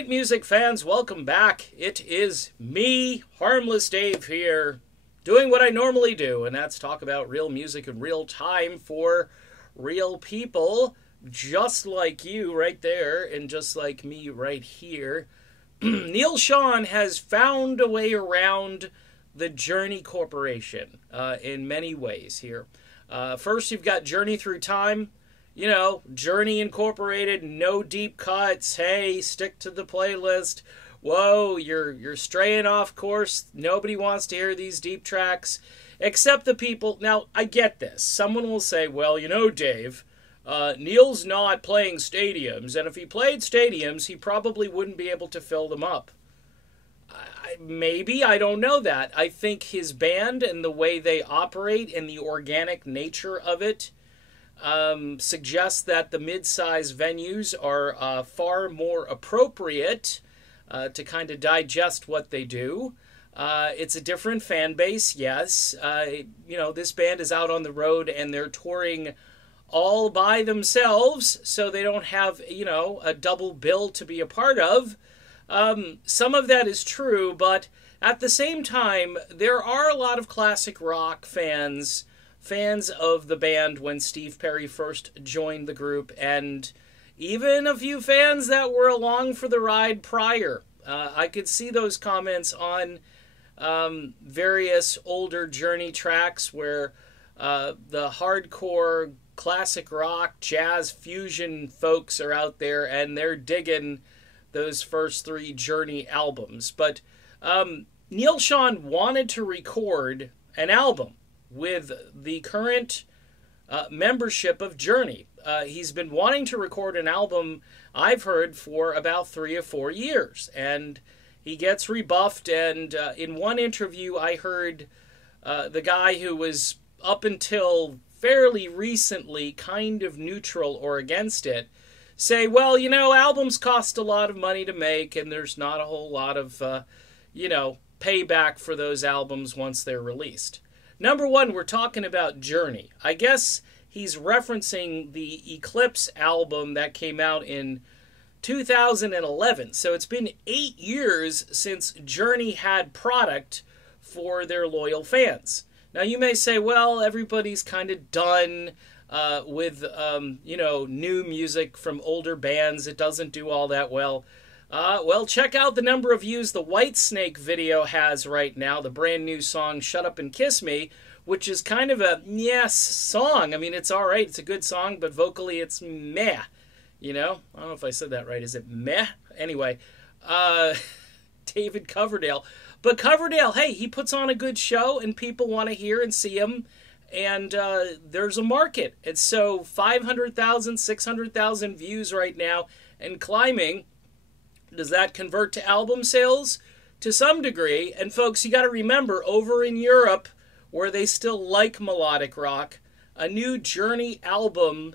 right, music fans, welcome back. It is me, Harmless Dave, here, doing what I normally do, and that's talk about real music in real time for real people, just like you right there, and just like me right here. Neal Schon has found a way around the Journey Corporation in many ways here. First, you've got Journey Through Time. You know, Journey Incorporated, no deep cuts. Hey, stick to the playlist. Whoa, you're straying off course. Nobody wants to hear these deep tracks, except the people. Now, I get this. Someone will say, well, you know, Dave, Neal's not playing stadiums, and if he played stadiums, he probably wouldn't be able to fill them up. Maybe, I don't know that. I think his band and the way they operate and the organic nature of it suggests that the mid-size venues are far more appropriate to kind of digest what they do. It's a different fan base, yes. You know, this band is out on the road and they're touring all by themselves, so they don't have, you know, a double bill to be a part of. Some of that is true, but at the same time, there are a lot of classic rock fans of the band when Steve Perry first joined the group, and even a few fans that were along for the ride prior. I could see those comments on various older Journey tracks where the hardcore classic rock, jazz, fusion folks are out there and they're digging those first three Journey albums. But Neal Schon wanted to record an album with the current membership of Journey. He's been wanting to record an album, I've heard, for about 3 or 4 years. And he gets rebuffed, and in one interview I heard the guy who was up until fairly recently kind of neutral or against it say, well, you know, albums cost a lot of money to make, and there's not a whole lot of, you know, payback for those albums once they're released. Number one, we're talking about Journey. I guess he's referencing the Eclipse album that came out in 2011. So it's been 8 years since Journey had product for their loyal fans. Now you may say, well, everybody's kind of done with, you know, new music from older bands. It doesn't do all that well. Well, check out the number of views the Whitesnake video has right now, the brand new song Shut Up and Kiss Me, which is kind of a yes song. I mean, it's all right. It's a good song, but vocally it's meh. You know? I don't know if I said that right. Is it meh? Anyway, David Coverdale. But Coverdale, hey, he puts on a good show and people want to hear and see him. And there's a market. It's so 500,000, 600,000 views right now and climbing. Does that convert to album sales? To some degree. And folks, you got to remember, over in Europe, where they still like melodic rock, a new Journey album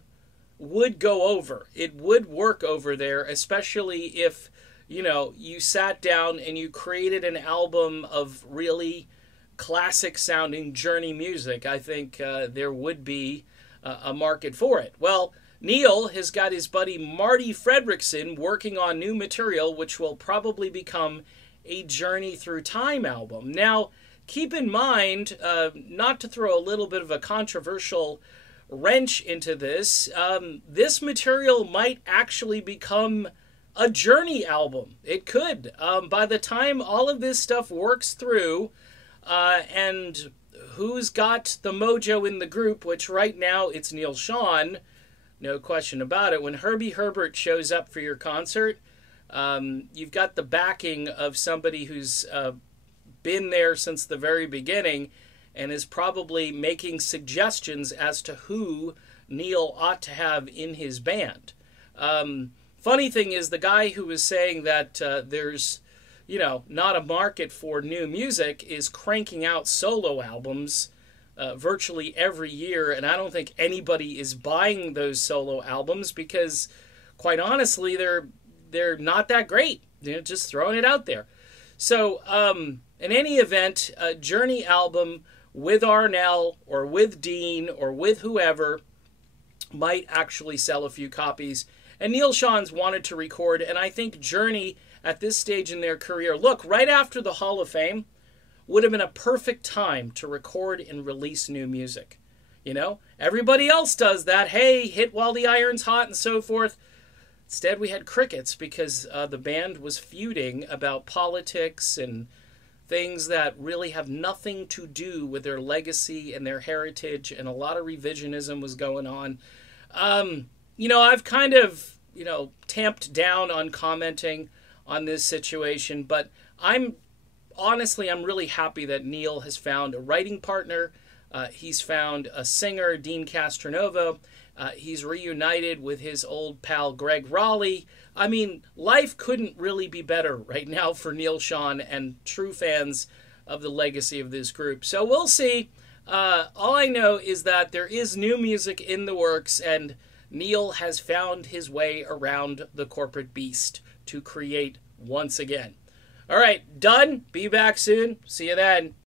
would go over. It would work over there, especially if, you know, you sat down and you created an album of really classic sounding Journey music. I think there would be a market for it. Well, Neal has got his buddy Marty Fredrickson working on new material, which will probably become a Journey Through Time album. Now, keep in mind, not to throw a little bit of a controversial wrench into this, this material might actually become a Journey album. It could. By the time all of this stuff works through, and who's got the mojo in the group, which right now it's Neal Schon, no question about it. When Herbie Herbert shows up for your concert, you've got the backing of somebody who's been there since the very beginning and is probably making suggestions as to who Neal ought to have in his band. Funny thing is, the guy who was saying that there's, you know, not a market for new music is cranking out solo albums virtually every year, and I don't think anybody is buying those solo albums because, quite honestly, they're not that great. You know, just throwing it out there. So, in any event, a Journey album with Arnell or with Dean or with whoever might actually sell a few copies. And Neal Schon's wanted to record, and I think Journey at this stage in their career. Look, right after the Hall of Fame would have been a perfect time to record and release new music. You know, everybody else does that. Hey, hit while the iron's hot and so forth. Instead, we had crickets because the band was feuding about politics and things that really have nothing to do with their legacy and their heritage, and a lot of revisionism was going on. You know, I've kind of, you know, tamped down on commenting on this situation, but I'm really happy that Neal has found a writing partner. He's found a singer, Dean Castronovo. He's reunited with his old pal, Greg Raleigh. I mean, life couldn't really be better right now for Neal Schon and true fans of the legacy of this group. So we'll see. All I know is that there is new music in the works, and Neal has found his way around the corporate beast to create once again. All right, done. Be back soon. See you then.